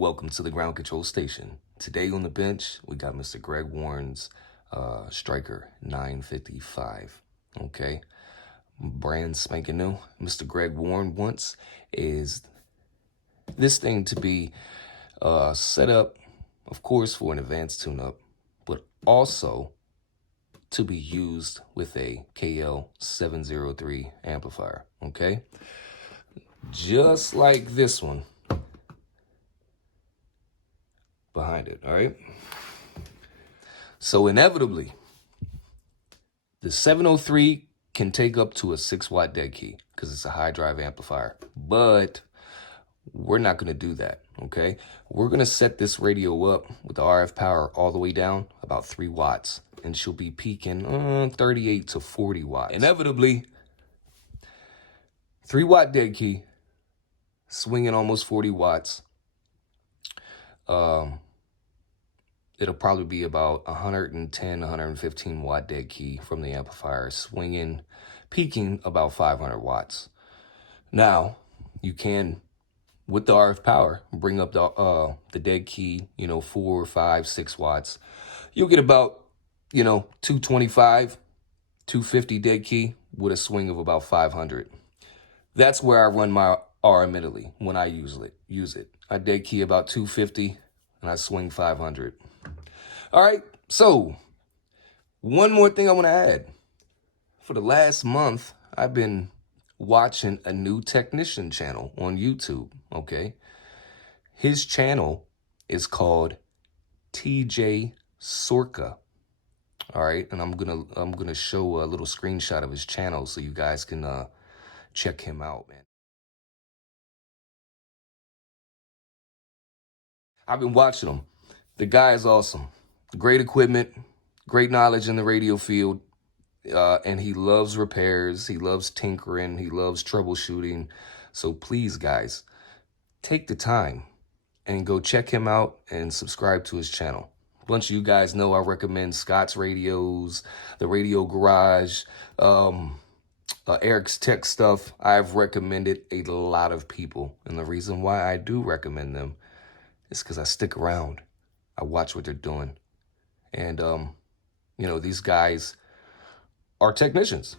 welcome to the ground control station. Today on the bench, we got Mr. Greg Warren's Stryker 955. Okay, brand spanking new. Mr. Greg Warren wants is this thing to be set up, of course, for an advanced tune-up, but also to be used with a KL703 amplifier. Okay, just like this one behind it. All right, so inevitably the 703 can take up to a 6-watt dead key because it's a high drive amplifier, but we're not going to do that. Okay, we're going to set this radio up with the RF power all the way down about 3 watts, and she'll be peaking 38 to 40 watts. Inevitably, 3-watt dead key, swinging almost 40 watts. It'll probably be about 110, 115 watt dead key from the amplifier, swinging, peaking about 500 watts. Now, you can, with the RF power, bring up the dead key, 4, 5, 6 watts. You'll get about, 225, 250 dead key with a swing of about 500. That's where I run my RM Italy when I use it. I dead key about 250 and I swing 500. All right, so one more thing I want to add. For the last month, I've been watching a new technician channel on YouTube, okay? His channel is called TJ Sorka. All right, and I'm gonna show a little screenshot of his channel so you guys can check him out, man. I've been watching him. The guy is awesome. Great equipment, great knowledge in the radio field, and he loves repairs, he loves tinkering, he loves troubleshooting. So please, guys, take the time and go check him out and subscribe to his channel. A bunch of you guys know I recommend Scott's Radios, the Radio Garage, Eric's Tech stuff. I've recommended a lot of people, and the reason why I do recommend them is because I stick around. I watch what they're doing. And, these guys are technicians.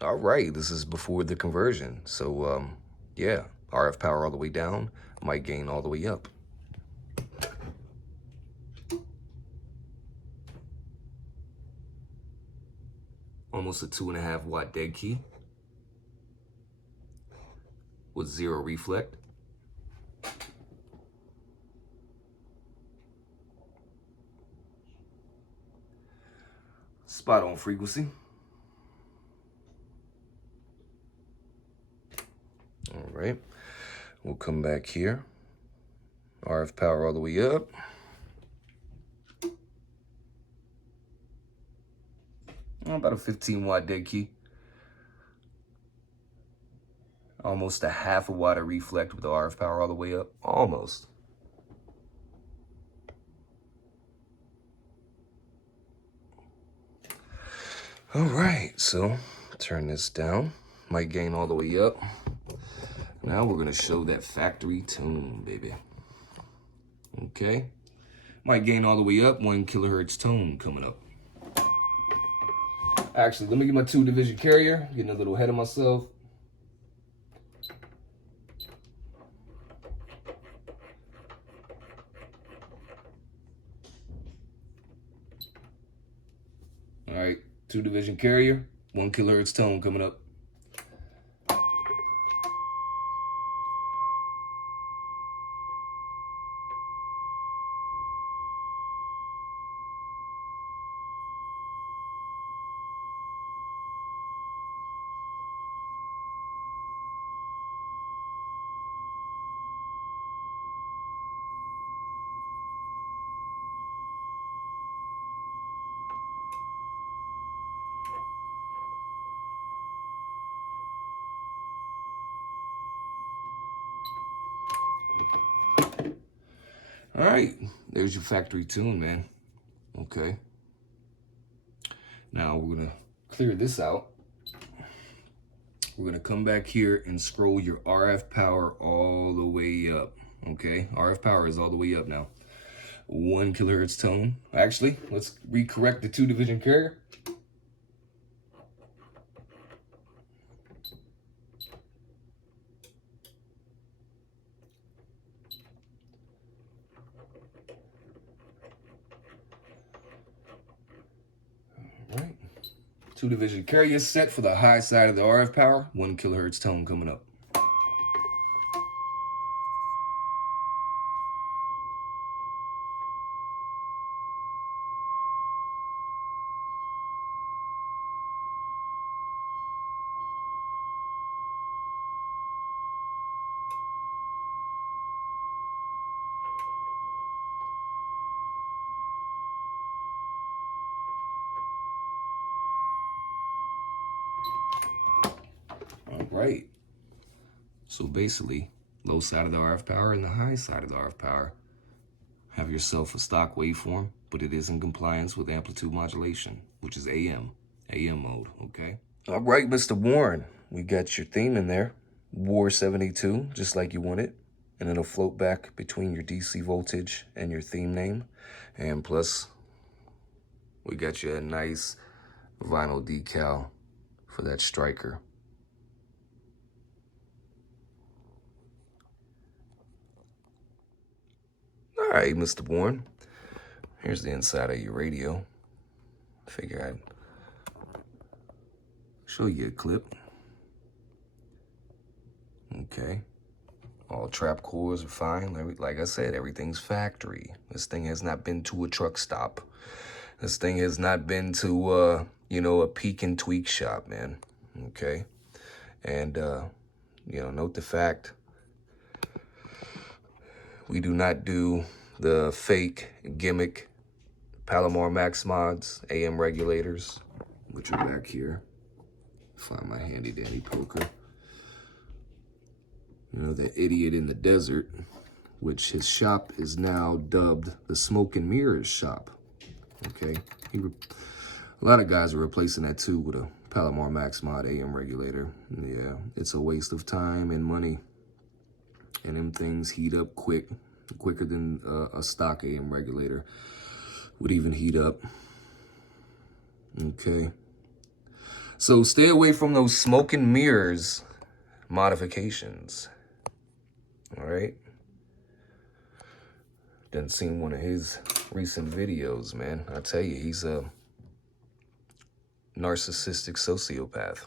All right, this is before the conversion. So, yeah, RF power all the way down, mic gain all the way up. Almost a 2.5 watt dead key with 0 reflect. Spot on frequency. All right, we'll come back here. RF power all the way up. About a 15 watt dead key. Almost a 0.5 watt of reflect with the RF power all the way up. Almost. All right, so turn this down. Mic gain all the way up. Now we're gonna show that factory tone, baby. Okay. Mic gain all the way up, 1 kilohertz tone coming up. Actually, let me get my 2-division carrier, getting a little ahead of myself. All right, 2-division carrier, 1 kilohertz tone coming up. All right, there's your factory tune, man. Okay. Now we're gonna clear this out. We're gonna come back here and scroll your RF power all the way up. Okay, RF power is all the way up now. 1 kilohertz tone. Actually, let's recorrect the 2-division carrier. All right. 2-division carrier set for the high side of the RF power. 1 kilohertz tone coming up. All right. So basically, low side of the RF power and the high side of the RF power. Have yourself a stock waveform, but it is in compliance with amplitude modulation, which is AM mode, okay? All right, Mr. Warren, we got your theme in there. War 72, just like you want it. And it'll float back between your DC voltage and your theme name. And plus, we got you a nice vinyl decal for that Stryker. All right, Mr. Bourne. Here's the inside of your radio. I figure I'd show you a clip. Okay. All trap cores are fine. Like I said, everything's factory. This thing has not been to a truck stop. This thing has not been to, a peek and tweak shop, man. Okay. And, note the fact, we do not do the fake gimmick Palomar Max mods, AM regulators, which are back here. Find my handy dandy poker. The idiot in the desert, which his shop is now dubbed the Smoke and Mirrors shop. Okay. A lot of guys are replacing that too with a Palomar Max mod AM regulator. Yeah, it's a waste of time and money. And them things heat up quicker than a stock AM regulator would even heat up. Okay. So stay away from those smoke and mirrors modifications. All right. Done seen one of his recent videos, man. I tell you, he's a narcissistic sociopath.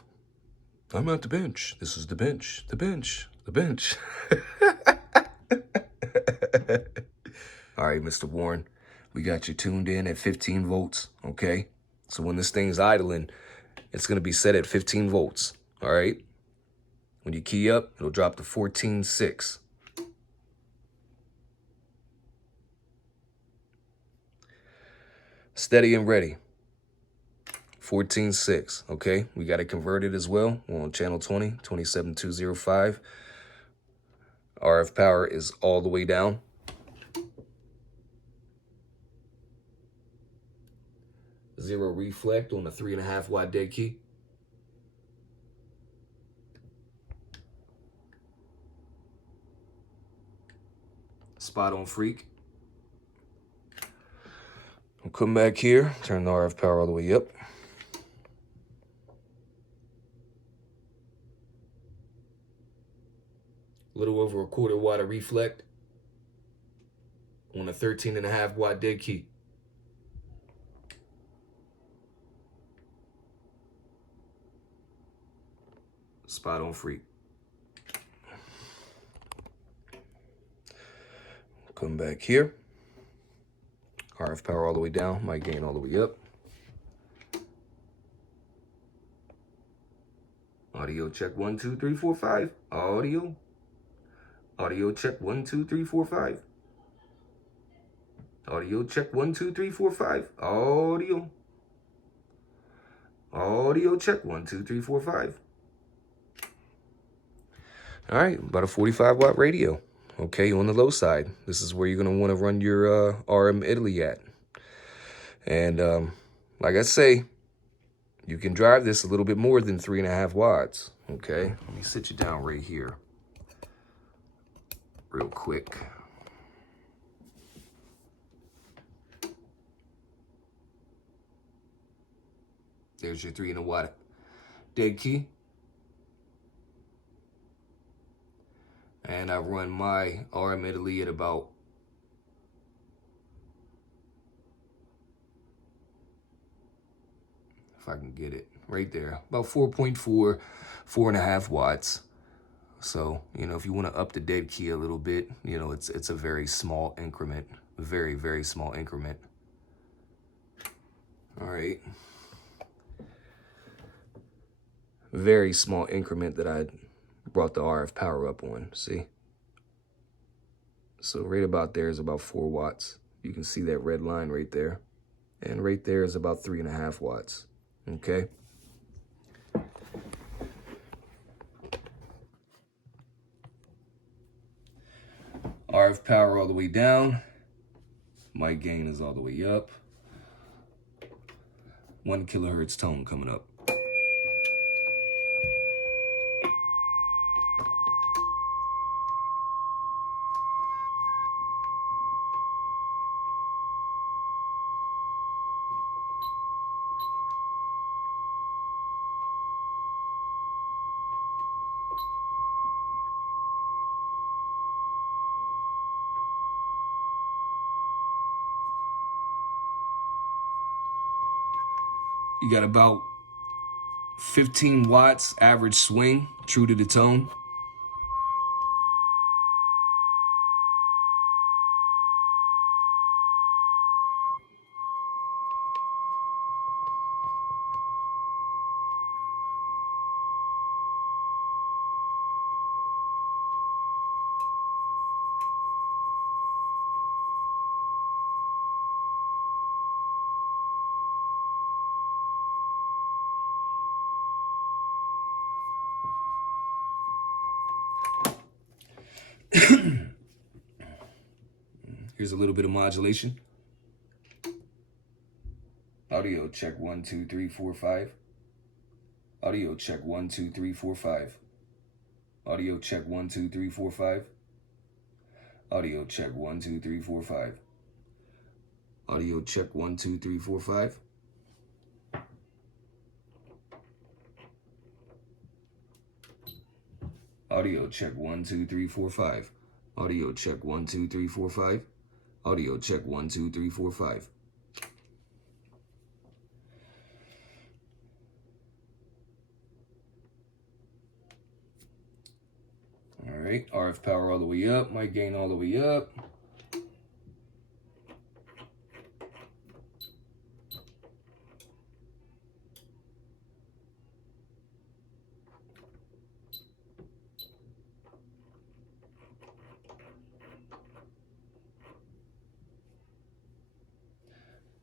I'm at the bench. This is the bench. The bench. The bench. All right, Mr. Warren, we got you tuned in at 15 volts, okay? So when this thing's idling, it's going to be set at 15 volts, all right? When you key up, it'll drop to 14.6. Steady and ready. 14.6, okay? We got it converted as well. We're on channel 20, 27205. RF power is all the way down. Zero reflect on the 3.5 watt dead key. Spot on freak. We'll come back here, turn the RF power all the way up. A little over 1/4 watt of reflect on a 13.5 watt dead key. Spot on freak. Come back here. RF power all the way down, mic gain all the way up. Audio check 1 2 3 4 5. Audio. Audio check 1 2 3 4 5. Audio check 1 2 3 4 5. Audio. Audio check 1 2 3 4 5. All right, about a 45 watt radio. okay, on the low side. This is where you're going to want to run your RM Italy at. And like I say, you can drive this a little bit more than 3.5 watts, okay? Let me sit you down right here real quick. There's your 3 watt dead key. And I run my RM Italy at about 4.4, 4.5 watts. So, you know, if you want to up the dead key a little bit, you know, it's a very small increment, very, very small increment. All right. Very small increment that I brought the RF power up on, see? So right about there is about 4 watts. You can see that red line right there. And right there is about 3.5 watts, okay? RF power all the way down. Mic gain is all the way up. 1 kilohertz tone coming up. You got about 15 watts average swing, true to the tone. Here's a little bit of modulation. Audio check 1 2 3 4 5. Audio check 1 2 3 4 5. Audio check 1 2 3 4 5. Audio check 1 2 3 4 5. Audio check 1 2 3 4 5. Audio check 1 2 3 4 5. Audio check 1 2 3 4 5. Audio check 1 2 3 4 5. All right, RF power all the way up, mic gain all the way up.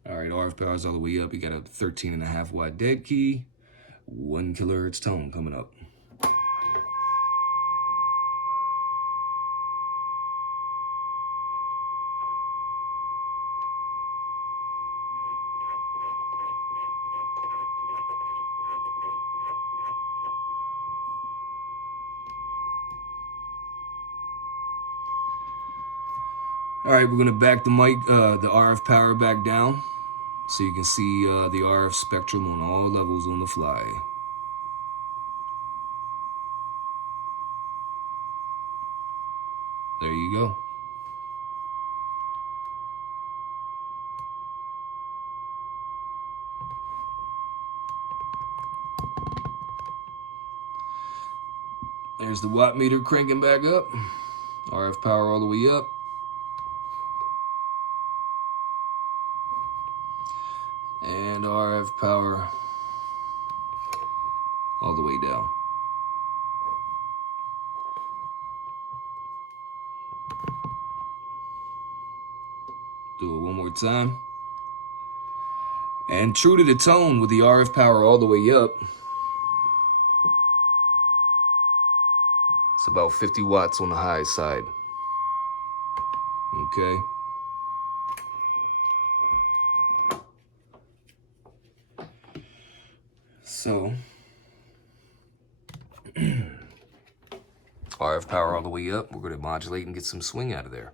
All right, RF power's all the way up. You got a 13.5 watt dead key, 1 kilohertz tone coming up. All right, we're gonna back the the RF power back down so you can see the RF spectrum on all levels on the fly. There you go. There's the watt meter cranking back up. RF power all the way up. And RF power all the way down. Do it one more time. And true to the tone with the RF power all the way up, it's about 50 watts on the high side. Okay. So, RF power all the way up. We're going to modulate and get some swing out of there.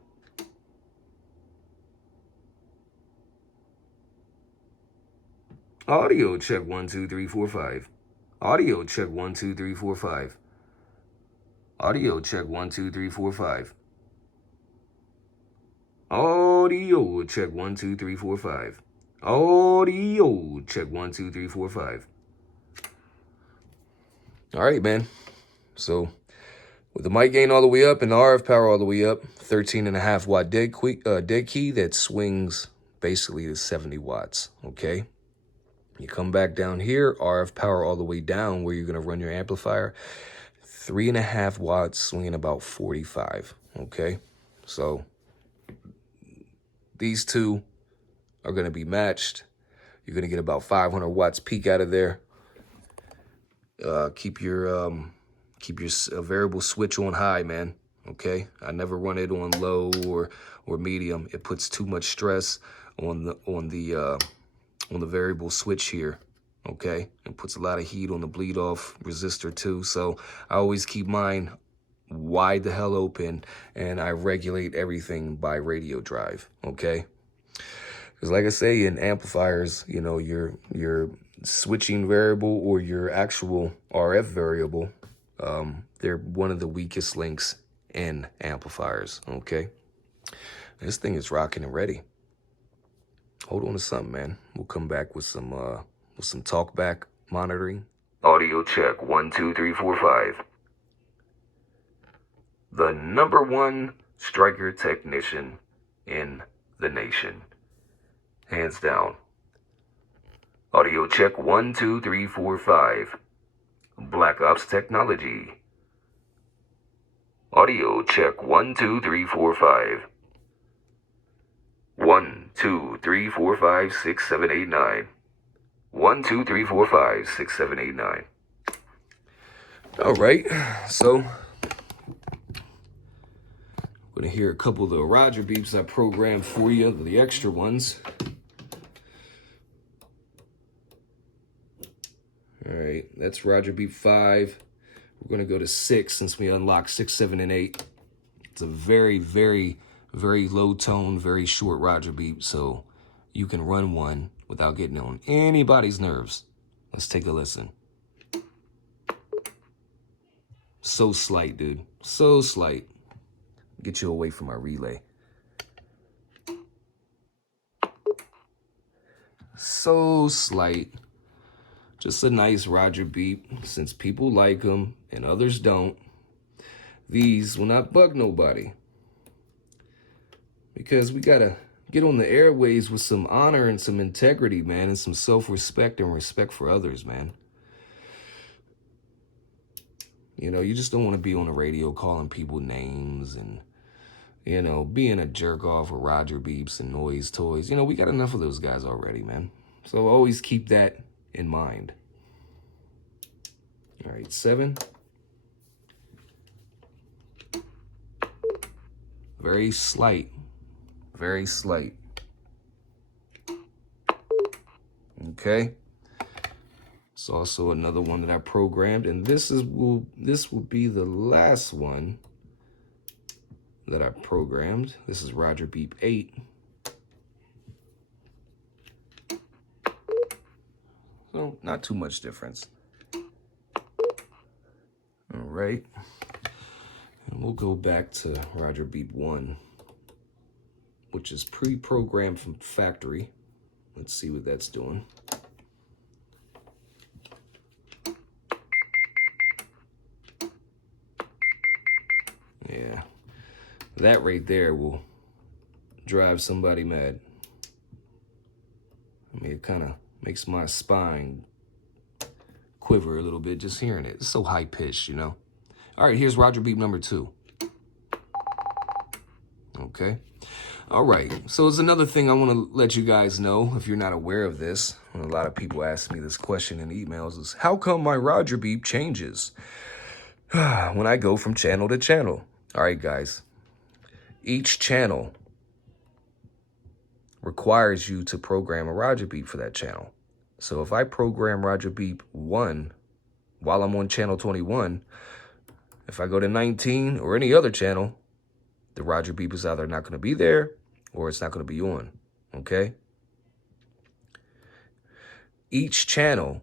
Audio check 1 2 3 4 5. Audio check 1 2 3 4 5. Audio check 1 2 3 4 5. Audio check 1 2 3 4 5. Audio check 1 2 3 4 5. All right, man. So with the mic gain all the way up and the RF power all the way up, 13.5 watt dead key that swings basically to 70 watts. Okay. You come back down here, RF power all the way down where you're going to run your amplifier. 3.5 watts swinging about 45. Okay. So these two are going to be matched. You're going to get about 500 watts peak out of there. Keep your variable switch on high, man. Okay. I never run it on low or medium. It puts too much stress on the variable switch here. Okay. It puts a lot of heat on the bleed off resistor too. So I always keep mine wide the hell open and I regulate everything by radio drive. Okay. Because like I say, in amplifiers, you know, your switching variable or your actual RF variable, they're one of the weakest links in amplifiers. Okay. This thing is rocking and ready. Hold on to something, man. We'll come back with some talk back monitoring. Audio check 1 2 3 4 5. The #1 Stryker technician in the nation, hands down. Audio check 1 2 3 4 5. Black Ops technology. Audio check 1 2 3 4 5. 1 2 3 4 5 6 7 8 9. 1 2 3 4 5 6 7 8 9. All right, so we're gonna hear a couple of the Roger beeps I programmed for you, the extra ones. All right, that's Roger beep 5. We're gonna go to 6 since we unlocked 6, 7, and 8. It's a very, very, very low tone, very short Roger beep, so you can run one without getting on anybody's nerves. Let's take a listen. So slight, dude. So slight. Get you away from our relay. So slight. Just a nice Roger beep. Since people like them and others don't, these will not bug nobody. Because we gotta get on the airways with some honor and some integrity, man, and some self-respect and respect for others, man. You know, you just don't want to be on the radio calling people names and, you know, being a jerk off with Roger beeps and noise toys. You know, we got enough of those guys already, man. So always keep that in mind. All right, 7. Very slight. Very slight. Okay. It's also another one that I programmed, and this will be the last one that I programmed. This is Roger beep 8. So not too much difference. All right. And we'll go back to Roger beep 1, which is pre-programmed from factory. Let's see what that's doing. Yeah, that right there will drive somebody mad. I mean, it kind of makes my spine quiver a little bit just hearing it. It's so high-pitched, you know. All right, here's Roger beep number 2. Okay. All right, so it's another thing I want to let you guys know, if you're not aware of this, and a lot of people ask me this question in emails, is how come my Roger beep changes when I go from channel to channel? All right, guys, each channel requires you to program a Roger beep for that channel. So if I program Roger beep 1 while I'm on channel 21, if I go to 19 or any other channel, the Roger beep is either not going to be there or it's not going to be on, okay? Each channel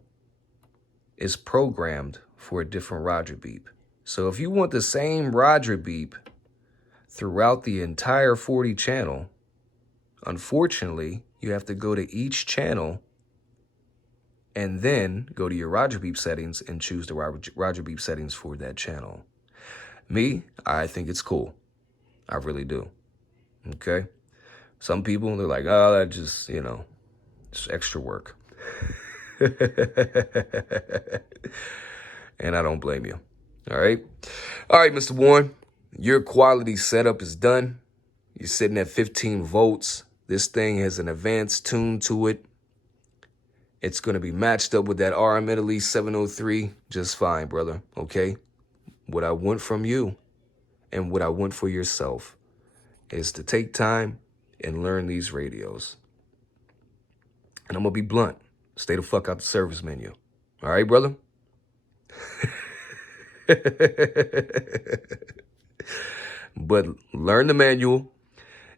is programmed for a different Roger beep. So if you want the same Roger beep throughout the entire 40 channel, unfortunately, you have to go to each channel and then go to your Roger beep settings and choose the Roger beep settings for that channel. Me, I think it's cool. I really do. Okay? Some people, they're like, oh, that just, it's extra work. And I don't blame you. All right? All right, Mr. Warren, your quality setup is done. You're sitting at 15 volts. This thing has an advanced tune to it. It's going to be matched up with that RM Italy 703 just fine, brother. Okay? What I want from you and what I want for yourself is to take time and learn these radios. And I'm going to be blunt. Stay the fuck out the service menu. All right, brother? But learn the manual.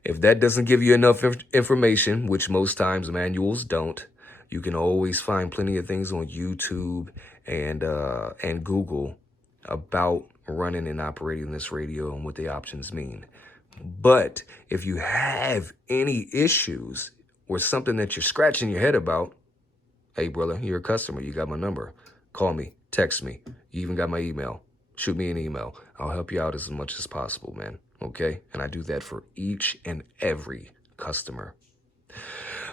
If that doesn't give you enough information, which most times manuals don't, you can always find plenty of things on YouTube and Google about running and operating this radio and what the options mean. But if you have any issues or something that you're scratching your head about, hey, brother, you're a customer. You got my number. Call me. Text me. You even got my email. Shoot me an email. I'll help you out as much as possible, man. Okay? And I do that for each and every customer.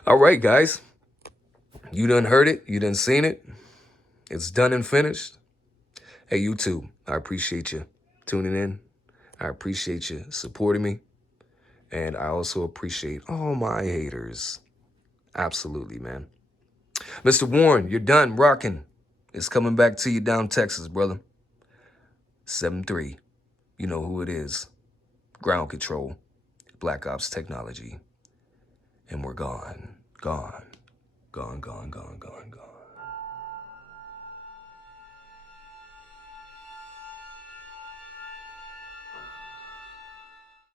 All right, guys. You done heard it. You done seen it. It's done and finished. Hey, you too. I appreciate you tuning in. I appreciate you supporting me. And I also appreciate all my haters. Absolutely, man. Mr. Warren, you're done rocking. It's coming back to you down Texas, brother. 7-3. You know who it is. Ground Control. Black Ops Technology. And we're gone. Gone. Gone, gone, gone, gone, gone.